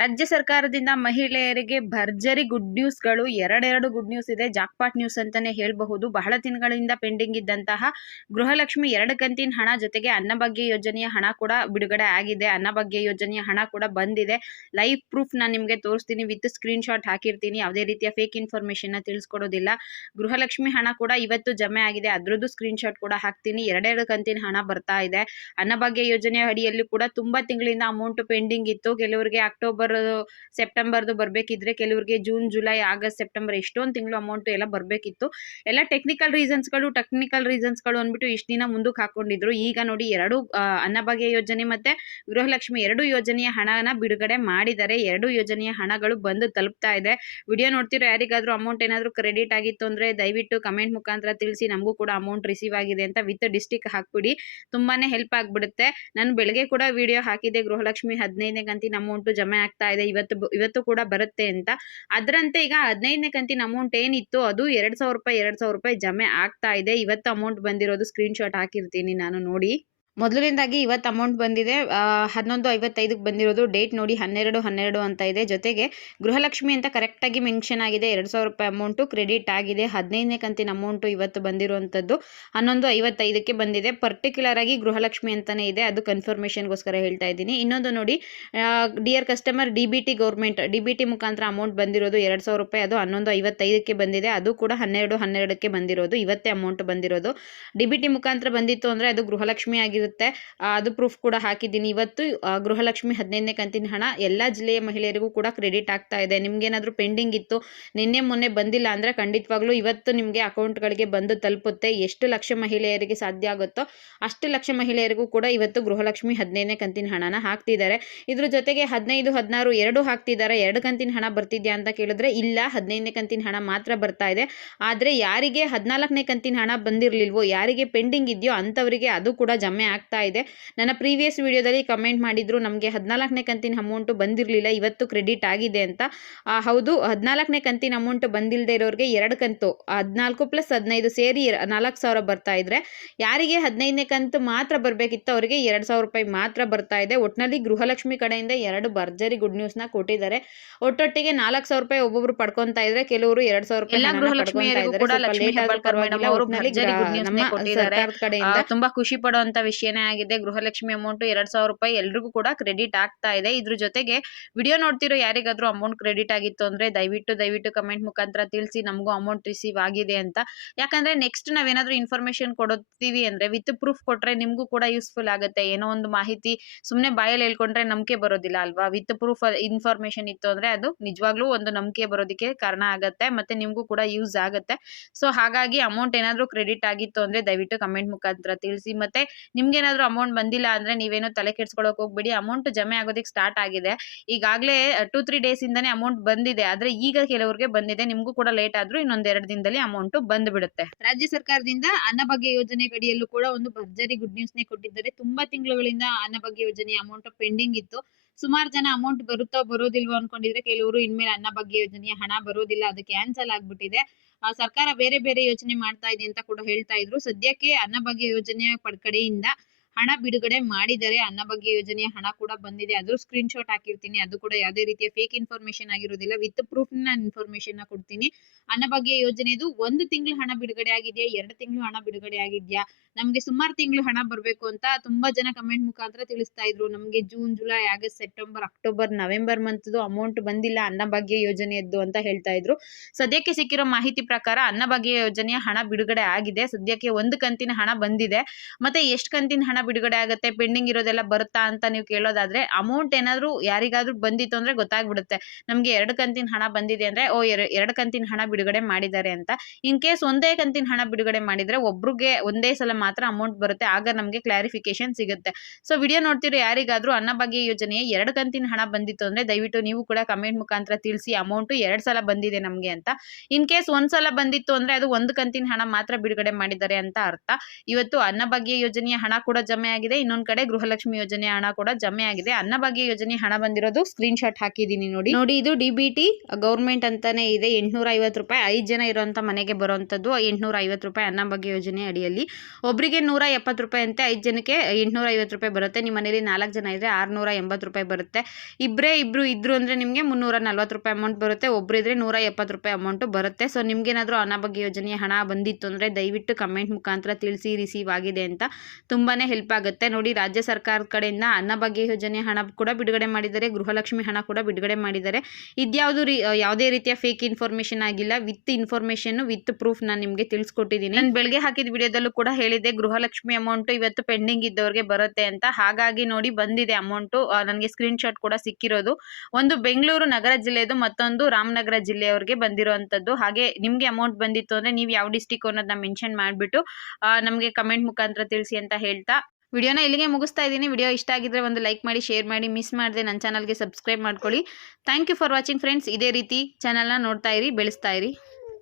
ರಾಜ್ಯ ಸರ್ಕಾರದಿಂದ ಮಹಿಳೆಯರಿಗೆ ಭರ್ಜರಿ ಗುಡ್ ನ್ಯೂಸ್ಗಳು ಎರಡೆರಡು ಗುಡ್ ನ್ಯೂಸ್ ಇದೆ. ಜಾಕ್ಪಾಟ್ ನ್ಯೂಸ್ ಅಂತಾನೆ ಹೇಳಬಹುದು. ಬಹಳ ದಿನಗಳಿಂದ ಪೆಂಡಿಂಗ್ ಇದ್ದಂತಹ ಗೃಹಲಕ್ಷ್ಮಿ 2 ಕಂತಿನ ಹಣ ಜೊತೆಗೆ ಅನ್ನಭಾಗ್ಯ ಯೋಜನೆಯ ಹಣ ಕೂಡ ಬಿಡುಗಡೆ ಆಗಿದೆ. ಅನ್ನಭಾಗ್ಯ ಯೋಜನೆಯ ಹಣ ಕೂಡ ಬಂದಿದೆ. ಲೈವ್ ಪ್ರೂಫ್ ನಾನು ನಿಮಗೆ ತೋರಿಸ್ತೀನಿ, ವಿತ್ ಸ್ಕ್ರೀನ್ ಶಾಟ್ ಹಾಕಿರ್ತೀನಿ. ಯಾವುದೇ ರೀತಿಯ ಫೇಕ್ ಇನ್ಫಾರ್ಮೇಶನ್ ತಿಳಿಸ್ಕೊಡೋದಿಲ್ಲ. ಗೃಹಲಕ್ಷ್ಮಿ ಹಣ ಕೂಡ ಇವತ್ತು ಜಮೆ ಆಗಿದೆ, ಅದ್ರದ್ದು ಸ್ಕ್ರೀನ್ ಶಾಟ್ ಕೂಡ ಹಾಕ್ತೀನಿ. ಎರಡೆರಡು ಕಂತಿನ ಹಣ ಬರ್ತಾ ಇದೆ. ಅನ್ನಭಾಗ್ಯ ಯೋಜನೆಯ ಅಡಿಯಲ್ಲಿ ಕೂಡ ತುಂಬಾ ತಿಂಗಳಿಂದ ಅಮೌಂಟ್ ಪೆಂಡಿಂಗ್ ಇತ್ತು. ಕೆಲವರಿಗೆ ಅಕ್ಟೋಬರ್ ಸೆಪ್ಟೆಂಬರ್ದು ಬರಬೇಕಿದ್ರೆ, ಕೆಲವರಿಗೆ ಜೂನ್ ಜುಲೈ ಆಗಸ್ಟ್ ಸೆಪ್ಟೆಂಬರ್ ಎಷ್ಟೊಂದು ತಿಂಗಳು ಅಮೌಂಟ್ ಎಲ್ಲ ಬರಬೇಕಿತ್ತು. ಎಲ್ಲ ಟೆಕ್ನಿಕಲ್ ರೀಸನ್ಸ್ಗಳು ಅಂದ್ಬಿಟ್ಟು ಇಷ್ಟು ದಿನ ಮುಂದಕ್ಕೆ ಹಾಕೊಂಡಿದ್ರು. ಈಗ ನೋಡಿ ಎರಡು ಅನ್ನಭಾಗ್ಯ ಯೋಜನೆ ಮತ್ತೆ ಗೃಹಲಕ್ಷ್ಮಿ 2 ಯೋಜನೆಯ ಹಣನ ಬಿಡುಗಡೆ ಮಾಡಿದ್ದಾರೆ. 2 ಯೋಜನೆಯ ಹಣಗಳು ಬಂದು ತಲುಪ್ತಾ ಇದೆ. ವಿಡಿಯೋ ನೋಡ್ತಿರೋ ಯಾರಿಗಾದ್ರೂ ಅಮೌಂಟ್ ಏನಾದರೂ ಕ್ರೆಡಿಟ್ ಆಗಿತ್ತು ಅಂದ್ರೆ ದಯವಿಟ್ಟು ಕಮೆಂಟ್ ಮುಖಾಂತರ ತಿಳಿಸಿ, ನಮಗೂ ಕೂಡ ಅಮೌಂಟ್ ರಿಸೀವ್ ಆಗಿದೆ ಅಂತ ವಿತ್ ಡಿಸ್ಟಿಕ್ ಹಾಕ್ಬಿಡಿ. ತುಂಬಾನೇ ಹೆಲ್ಪ್ ಆಗ್ಬಿಡುತ್ತೆ. ನಾನು ಬೆಳಗ್ಗೆ ಕೂಡ ವಿಡಿಯೋ ಹಾಕಿದೆ, ಗೃಹಲಕ್ಷ್ಮಿ 15ನೇ ಕಂತಿನ ಅಮೌಂಟ್ ಜಮೆ ಆಗ್ತಾ ಇದೆ, ಇವತ್ತು ಕೂಡ ಬರುತ್ತೆ ಅಂತ. ಅದರಂತೆ ಈಗ 15ನೇ ಕಂತಿನ ಅಮೌಂಟ್ ಏನಿತ್ತು ಅದು 2,000 ರೂಪಾಯಿ ಜಮೆ ಆಗ್ತಾ ಇದೆ. ಇವತ್ತು ಅಮೌಂಟ್ ಬಂದಿರೋದು ಸ್ಕ್ರೀನ್ ಶಾಟ್ ಹಾಕಿರ್ತೀನಿ ನಾನು, ನೋಡಿ. ಮೊದಲನೇದಾಗಿ ಇವತ್ತು ಅಮೌಂಟ್ ಬಂದಿದೆ 11:55ಕ್ಕೆ ಬಂದಿರೋದು. ಡೇಟ್ ನೋಡಿ 12/12 ಅಂತ ಇದೆ. ಜೊತೆಗೆ ಗೃಹಲಕ್ಷ್ಮಿ ಅಂತ ಕರೆಕ್ಟಾಗಿ ಮೆನ್ಷನ್ ಆಗಿದೆ. 2,000 ರೂಪಾಯಿ ಅಮೌಂಟು ಕ್ರೆಡಿಟ್ ಆಗಿದೆ. 15ನೇ ಕಂತಿನ ಅಮೌಂಟು ಇವತ್ತು ಬಂದಿರುವಂಥದ್ದು 11:55ಕ್ಕೆ ಬಂದಿದೆ. ಪರ್ಟಿಕ್ಯುಲರ್ ಆಗಿ ಗೃಹಲಕ್ಷ್ಮಿ ಅಂತಾನೆ ಇದೆ, ಅದು ಕನ್ಫರ್ಮೇಷನ್ಗೋಸ್ಕರ ಹೇಳ್ತಾ ಇದ್ದೀನಿ. ಇನ್ನೊಂದು ನೋಡಿ, dear customer D B T ಮುಖಾಂತರ ಅಮೌಂಟ್ ಬಂದಿರೋದು 2,000 ರೂಪಾಯಿ, ಅದು 11:55ಕ್ಕೆ ಬಂದಿದೆ. ಅದು ಕೂಡ 12/12ಕ್ಕೆ ಬಂದಿರೋದು, ಇವತ್ತೇ ಅಮೌಂಟ್ ಬಂದಿರೋದು. ಡಿ.ಬಿ.ಟಿ ಮುಖಾಂತರ ಬಂದಿತ್ತು ಅಂದರೆ ಅದು ಗೃಹಲಕ್ಷ್ಮಿ ಆಗಿರುತ್ತೆ. ಅದು ಪ್ರೂಫ್ ಕೂಡ ಹಾಕಿದ್ದೀನಿ. ಇವತ್ತು ಗೃಹಲಕ್ಷ್ಮಿ 15ನೇ ಕಂತಿನ ಹಣ ಎಲ್ಲ ಜಿಲ್ಲೆಯ ಮಹಿಳೆಯರಿಗೂ ಕೂಡ ಕ್ರೆಡಿಟ್ ಆಗ್ತಾ ಇದೆ. ನಿಮ್ಗೇನಾದರೂ ಪೆಂಡಿಂಗ್ ಇತ್ತು, ನಿನ್ನೆ ಮೊನ್ನೆ ಬಂದಿಲ್ಲ ಅಂದರೆ ಖಂಡಿತವಾಗ್ಲೂ ಇವತ್ತು ನಿಮಗೆ ಅಕೌಂಟ್ಗಳಿಗೆ ಬಂದು ತಲುಪುತ್ತೆ. ಎಷ್ಟು ಲಕ್ಷ ಮಹಿಳೆಯರಿಗೆ ಸಾಧ್ಯ ಆಗುತ್ತೋ ಅಷ್ಟು ಲಕ್ಷ ಮಹಿಳೆಯರಿಗೂ ಕೂಡ ಇವತ್ತು ಗೃಹಲಕ್ಷ್ಮಿ 15ನೇ ಕಂತಿನ ಹಣನ ಹಾಕ್ತಿದ್ದಾರೆ. ಇದ್ರ ಜೊತೆಗೆ 15, 16 ಎರಡು ಹಾಕ್ತಿದ್ದಾರೆ. 2 ಕಂತಿನ ಹಣ ಬರ್ತಿದ್ಯಾ ಅಂತ ಕೇಳಿದ್ರೆ ಇಲ್ಲ, 15ನೇ ಕಂತಿನ ಹಣ ಮಾತ್ರ ಬರ್ತಾ ಇದೆ. ಆದರೆ ಯಾರಿಗೆ 14ನೇ ಕಂತಿನ ಹಣ ಬಂದಿರಲಿಲ್ವೋ, ಯಾರಿಗೆ ಪೆಂಡಿಂಗ್ ಇದೆಯೋ ಅಂಥವರಿಗೆ ಅದು ಕೂಡ ಜಮೆ ಆಗ್ತಾ ಇದೆ. ನನ್ನ ಪ್ರೀವಿಯಸ್ ವಿಡಿಯೋದಲ್ಲಿ ಕಮೆಂಟ್ ಮಾಡಿದ್ರು, ನಮಗೆ 14ನೇ ಕಂತಿನ ಅಮೌಂಟು ಬಂದಿರಲಿಲ್ಲ, ಇವತ್ತು ಕ್ರೆಡಿಟ್ ಆಗಿದೆ ಅಂತ. ಹೌದು, 14ನೇ ಕಂತಿನ ಅಮೌಂಟ್ ಬಂದಿಲ್ಲದೆ ಇರೋರಿಗೆ 2 ಕಂತು 14 + 15 ಸೇರಿ 4,000 ಬರ್ತಾ ಇದ್ರೆ, ಯಾರಿಗೆ 15ನೇ ಕಂತು ಮಾತ್ರ ಬರಬೇಕಿತ್ತು ಅವರಿಗೆ 2,000 ರೂಪಾಯಿ ಮಾತ್ರ ಬರ್ತಾ ಇದೆ. ಒಟ್ಟಿನಲ್ಲಿ ಗೃಹಲಕ್ಷ್ಮಿ ಕಡೆಯಿಂದ 2 ಭರ್ಜರಿ ಗುಡ್ ನ್ಯೂಸ್ನ ಕೊಟ್ಟಿದ್ದಾರೆ. ಒಟ್ಟೊಟ್ಟಿಗೆ 4,000 ರೂಪಾಯಿ ಒಬ್ಬೊಬ್ರು ಪಡ್ಕೊಂತಾ ಇದ್ರೆ, ಕೆಲವರು 2,000 ರೂಪಾಯಿ ಕಡೆಯಿಂದ ತುಂಬಾ ಖುಷಿ ಪಡುವಂತ ವಿಷಯನೇ ಆಗಿದೆ. ಗೃಹಲಕ್ಷ್ಮಿ ಅಮೌಂಟ್ 2,000 ರೂಪಾಯಿ ಎಲ್ರಿಗೂ ಕೂಡ ಕ್ರೆಡಿಟ್ ಆಗ್ತಾ ಇದೆ. ಇದ್ರ ಜೊತೆಗೆ ವಿಡಿಯೋ ನೋಡ್ತಿರೋ ಯಾರಿಗಾದ್ರೂ ಅಮೌಂಟ್ ಕ್ರೆಡಿಟ್ ಆಗಿತ್ತು ಅಂದ್ರೆ ದಯವಿಟ್ಟು ಕಮೆಂಟ್ ಮುಖಾಂತರ ತಿಳಿಸಿ, ನಮಗೂ ಅಮೌಂಟ್ ರಿಸೀವ್ ಆಗಿದೆ ಅಂತ. ಯಾಕಂದ್ರೆ ನೆಕ್ಸ್ಟ್ ನಾವೇನಾದ್ರೂ ಇನ್ಫಾರ್ಮೇಶನ್ ಕೊಡ್ತೀವಿ ಅಂದ್ರೆ ವಿತ್ ಪ್ರೂಫ್ ಕೊಟ್ರೆ ನಿಮ್ಗೂ ಕೂಡ ಯೂಸ್ಫುಲ್ ಆಗುತ್ತೆ. ಏನೋ ಒಂದು ಮಾಹಿತಿ ಸುಮ್ಮನೆ ಬಾಯಲ್ಲಿ ಹೇಳ್ಕೊಂಡ್ರೆ ನಂಬಿಕೆ ಬರೋದಿಲ್ಲ ಅಲ್ವಾ. ವಿತ್ ಪ್ರೂಫ್ ಇನ್ಫಾರ್ಮೇಶನ್ ಇತ್ತು ಅಂದ್ರೆ ಅದು ನಿಜವಾಗ್ಲೂ ಒಂದು ನಂಬಿಕೆ ಬರೋದಕ್ಕೆ ಕಾರಣ ಆಗುತ್ತೆ, ಮತ್ತೆ ನಿಮ್ಗೂ ಕೂಡ ಯೂಸ್ ಆಗುತ್ತೆ. ಸೊ ಹಾಗಾಗಿ ಅಮೌಂಟ್ ಏನಾದ್ರೂ ಕ್ರೆಡಿಟ್ ಆಗಿತ್ತು ಅಂದ್ರೆ ದಯವಿಟ್ಟು ಕಮೆಂಟ್ ಮುಖಾಂತರ ತಿಳಿಸಿ. ಮತ್ತೆ ನಿಮ್ಗೇನಾದ್ರೂ ಅಮೌಂಟ್ ಬಂದಿಲ್ಲ ಅಂದ್ರೆ ನೀವೇನೋ ತಲೆ ಕೆಡ್ಸ್ಕೊಳಕ್ ಹೋಗ್ಬೇಡಿ. ಅಮೌಂಟ್ ಜಮೆ ಆಗೋದಕ್ಕೆ ಸ್ಟಾರ್ಟ್ ಆಗಿದೆ. ಈಗಾಗಲೇ 2-3 ಡೇಸ್ ಇಂದಾನೆ ಅಮೌಂಟ್ ಬಂದಿದೆ. ಆದ್ರೆ ಈಗ ಕೆಲವರಿಗೆ ಬಂದಿದೆ. ನಿಮ್ಗೂ ಕೂಡ ಲೇಟ್ ಆದ್ರೂ ಇನ್ನೊಂದ್ 2 ದಿನದಲ್ಲಿ ಅಮೌಂಟ್ ಬಂದು ಬಿಡುತ್ತೆ. ರಾಜ್ಯ ಸರ್ಕಾರದಿಂದ ಅನ್ನಭಾಗ್ಯ ಯೋಜನೆ ಅಡಿಯಲ್ಲೂ ಕೂಡ ಒಂದು ಭರ್ಜರಿ ಗುಡ್ ನ್ಯೂಸ್ ನೇ ಕೊಟ್ಟಿದ್ದಾರೆ. ತುಂಬಾ ತಿಂಗಳುಗಳಿಂದ ಅನ್ನಭಾಗ್ಯ ಯೋಜನೆ ಅಮೌಂಟ್ ಪೆಂಡಿಂಗ್ ಇತ್ತು. ಸುಮಾರು ಜನ ಅಮೌಂಟ್ ಬರುತ್ತೋ ಬರೋದಿಲ್ವೋ ಅನ್ಕೊಂಡಿದ್ರೆ, ಕೆಲವರು ಇನ್ಮೇಲೆ ಅನ್ನಭಾಗ್ಯ ಯೋಜನೆಯ ಹಣ ಬರೋದಿಲ್ಲ, ಅದು ಕ್ಯಾನ್ಸಲ್ ಆಗ್ಬಿಟ್ಟಿದೆ. ಸರ್ಕಾರ ಬೇರೆ ಬೇರೆ ಯೋಜನೆ ಮಾಡ್ತಾ ಇದೆ ಅಂತ ಕೂಡ ಹೇಳ್ತಾ ಇದ್ರು. ಸದ್ಯಕ್ಕೆ ಅನ್ನಭಾಗ್ಯ ಯೋಜನೆಯ ಕಡೆಯಿಂದ ಹಣ ಬಿಡುಗಡೆ ಮಾಡಿದರೆ, ಅನ್ನಭಾಗ್ಯ ಯೋಜನೆಯ ಹಣ ಕೂಡ ಬಂದಿದೆ. ಅದು ಸ್ಕ್ರೀನ್ ಶಾಟ್ ಹಾಕಿರ್ತೀನಿ. ಅದು ಕೂಡ ಯಾವುದೇ ರೀತಿಯ ಫೇಕ್ ಇನ್ಫಾರ್ಮೇಶನ್ ಆಗಿರೋದಿಲ್ಲ, ವಿತ್ ಪ್ರೂಫ್ ಇನ್ಫಾರ್ಮೇಶನ್ ಕೊಡ್ತೀನಿ. ಅನ್ನಭಾಗ್ಯ ಯೋಜನೆದು 1 ತಿಂಗಳು ಹಣ ಬಿಡುಗಡೆ ಆಗಿದೆಯಾ, 2 ತಿಂಗಳು ಹಣ ಬಿಡುಗಡೆ ಆಗಿದ್ಯಾ, ನಮ್ಗೆ ಸುಮಾರು ತಿಂಗಳು ಹಣ ಬರಬೇಕು ಅಂತ ತುಂಬಾ ಜನ ಕಮೆಂಟ್ ಮುಖಾಂತರ ತಿಳಿಸ್ತಾ ಇದ್ರು. ನಮ್ಗೆ June July August September October November ಮಂತ್ದು ಅಮೌಂಟ್ ಬಂದಿಲ್ಲ ಅನ್ನಭಾಗ್ಯ ಯೋಜನೆಯದ್ದು ಅಂತ ಹೇಳ್ತಾ ಇದ್ರು. ಸದ್ಯಕ್ಕೆ ಸಿಕ್ಕಿರೋ ಮಾಹಿತಿ ಪ್ರಕಾರ ಅನ್ನಭಾಗ್ಯ ಯೋಜನೆಯ ಹಣ ಬಿಡುಗಡೆ ಆಗಿದೆ. ಸದ್ಯಕ್ಕೆ 1 ಕಂತಿನ ಹಣ ಬಂದಿದೆ. ಮತ್ತೆ ಎಷ್ಟು ಕಂತಿನ ಹಣ ಬಿಡುಗಡೆ ಆಗುತ್ತೆ, ಪೆಂಡಿಂಗ್ ಇರೋದೆಲ್ಲ ಬರುತ್ತಾ ಅಂತ ನೀವು ಕೇಳೋದಾದ್ರೆ, ಅಮೌಂಟ್ ಏನಾದ್ರೂ ಯಾರಿಗಾದ್ರೂ ಬಂದಿತ್ತು ಅಂದ್ರೆ ಗೊತ್ತಾಗ್ಬಿಡುತ್ತೆ. ನಮ್ಗೆ 2 ಕಂತಿನ ಹಣ ಬಂದಿದೆ ಅಂದ್ರೆ 2 ಕಂತಿನ ಹಣ ಬಿಡುಗಡೆ ಮಾಡಿದ್ದಾರೆ ಅಂತ. ಇನ್ ಕೇಸ್ ಒಂದೇ ಕಂತಿನ ಹಣ ಬಿಡುಗಡೆ ಮಾಡಿದ್ರೆ ಒಬ್ರಿಗೆ ಒಂದೇ ಸಲ ಮಾತ್ರ ಅಮೌಂಟ್ ಬರುತ್ತೆ. ಆಗ ನಮ್ಗೆ ಕ್ಲಾರಿಫಿಕೇಶನ್ ಸಿಗುತ್ತೆ. ಸೊ ವಿಡಿಯೋ ನೋಡ್ತಿರೋ ಯಾರಿಗಾದ್ರೂ ಅನ್ನಭಾಗ್ಯ ಯೋಜನೆಯ 2 ಕಂತಿನ ಹಣ ಬಂದಿತ್ತು ಅಂದ್ರೆ ದಯವಿಟ್ಟು ನೀವು ಕೂಡ ಕಮೆಂಟ್ ಮುಖಾಂತರ ತಿಳಿಸಿ, ಅಮೌಂಟ್ 2 ಸಲ ಬಂದಿದೆ ನಮ್ಗೆ ಅಂತ. ಇನ್ ಕೇಸ್ 1 ಸಲ ಬಂದಿತ್ತು ಅಂದ್ರೆ ಅದು 1 ಕಂತಿನ ಹಣ ಮಾತ್ರ ಬಿಡುಗಡೆ ಮಾಡಿದ್ದಾರೆ ಅಂತ ಅರ್ಥ. ಇವತ್ತು ಅನ್ನಭಾಗ್ಯ ಯೋಜನೆಯ ಹಣ ಕೂಡ ಜಮೆ ಆಗಿದೆ, ಇನ್ನೊಂದು ಕಡೆ ಗೃಹಲಕ್ಷ್ಮಿ ಯೋಜನೆ ಹಣ ಕೂಡ ಜಮೆ ಆಗಿದೆ. ಅನ್ನಭಾಗ್ಯ ಯೋಜನೆ ಹಣ ಬಂದಿರೋದು ಸ್ಕ್ರೀನ್ ಶಾಟ್ ಹಾಕಿದ್ದೀನಿ ನೋಡಿ. ಇದು DBT ಗೌರ್ಮೆಂಟ್ ಅಂತಾನೆ ಇದೆ. 850 ರೂಪಾಯಿ 5 ಜನ ಇರುವಂತ ಮನೆಗೆ ಬರುವಂತದ್ದು 850 ರೂಪಾಯಿ ಅನ್ನಭಾಗ್ಯ ಯೋಜನೆ ಅಡಿಯಲ್ಲಿ. ಒಬ್ಬರಿಗೆ 170 ರೂಪಾಯಿ ಅಂತೆ, 5 ಜನಕ್ಕೆ 850 ರೂಪಾಯಿ ಬರುತ್ತೆ. ನಿಮ್ಮ ಮನೇಲಿ 4 ಜನ ಇದ್ರೆ 680 ರೂಪಾಯಿ ಬರುತ್ತೆ. ಇಬ್ರು ಇದ್ರು ಅಂದ್ರೆ ನಿಮಗೆ 340 ರೂಪಾಯಿ ಅಮೌಂಟ್ ಬರುತ್ತೆ. ಒಬ್ರು ಇದ್ರೆ 170 ರೂಪಾಯಿ ಅಮೌಂಟ್ ಬರುತ್ತೆ. ಸೊ ನಿಮ್ಗೇನಾದ್ರೂ ಅನ್ನಭಾಗ್ಯ ಯೋಜನೆ ಹಣ ಬಂದಿತ್ತು ಅಂದ್ರೆ ದಯವಿಟ್ಟು ಕಮೆಂಟ್ ಮುಖಾಂತರ ತಿಳಿಸಿ ರಿಸೀವ್ ಆಗಿದೆ ಅಂತ. ತುಂಬಾನೇ ಹೆಲ್ಪ್ ಆಗುತ್ತೆ ನೋಡಿ. ರಾಜ್ಯ ಸರ್ಕಾರದ ಕಡೆಯಿಂದ ಅನ್ನಭಾಗ್ಯ ಯೋಜನೆ ಹಣ ಕೂಡ ಬಿಡುಗಡೆ ಮಾಡಿದ್ದಾರೆ, ಗೃಹಲಕ್ಷ್ಮಿ ಹಣ ಕೂಡ ಬಿಡುಗಡೆ ಮಾಡಿದ್ದಾರೆ. ಇದ್ಯಾವುದು ಯಾವುದೇ ರೀತಿಯ ಫೇಕ್ ಇನ್ಫಾರ್ಮೇಶನ್ ಆಗಿಲ್ಲ, ವಿತ್ ಇನ್ಫಾರ್ಮೇಶನ್ ವಿತ್ ಪ್ರೂಫ್ ನಾನು ನಿಮಗೆ ತಿಳಿಸ್ಕೊಟ್ಟಿದ್ದೀನಿ. ನಾನು ಬೆಳಗ್ಗೆ ಹಾಕಿದ ವಿಡಿಯೋದಲ್ಲೂ ಕೂಡ ಹೇಳಿದೆ ಗೃಹಲಕ್ಷ್ಮಿ ಅಮೌಂಟ್ ಇವತ್ತು ಪೆಂಡಿಂಗ್ ಇದ್ದವ್ರಿಗೆ ಬರುತ್ತೆ ಅಂತ. ಹಾಗಾಗಿ ನೋಡಿ ಬಂದಿದೆ ಅಮೌಂಟ್, ನನಗೆ ಸ್ಕ್ರೀನ್ ಶಾಟ್ ಕೂಡ ಸಿಕ್ಕಿರೋದು. ಒಂದು ಬೆಂಗಳೂರು ನಗರ ಜಿಲ್ಲೆದು, ಮತ್ತೊಂದು ರಾಮನಗರ ಜಿಲ್ಲೆಯವರಿಗೆ ಬಂದಿರುವಂತದ್ದು. ಹಾಗೆ ನಿಮ್ಗೆ ಅಮೌಂಟ್ ಬಂದಿತ್ತು ಅಂದ್ರೆ ನೀವು ಯಾವ ಡಿಸ್ಟಿಕ್ ಅನ್ನೋದನ್ನ ಮೆನ್ಷನ್ ಮಾಡಿಬಿಟ್ಟು ನಮಗೆ ಕಮೆಂಟ್ ಮುಖಾಂತರ ತಿಳಿಸಿ ಅಂತ ಹೇಳ್ತಾ ವಿಡಿಯೋನ ಇಲ್ಲಿಗೆ ಮುಗಿಸ್ತಾ ಇದ್ದೀನಿ. ವಿಡಿಯೋ ಇಷ್ಟ ಆಗಿದ್ರೆ ಒಂದು ಲೈಕ್ ಮಾಡಿ, ಶೇರ್ ಮಾಡಿ, ಮಿಸ್ ಮಾಡದೆ ನನ್ನ ಚಾನಲ್ಗೆ ಸಬ್ಸ್ಕ್ರೈಬ್ ಮಾಡ್ಕೊಳ್ಳಿ. Thank you for watching friends. ಇದೇ ರೀತಿ ಚಾನಲ್ನ ನೋಡ್ತಾ ಇರಿ, ಬೆಳೆಸ್ತಾ ಇರಿ.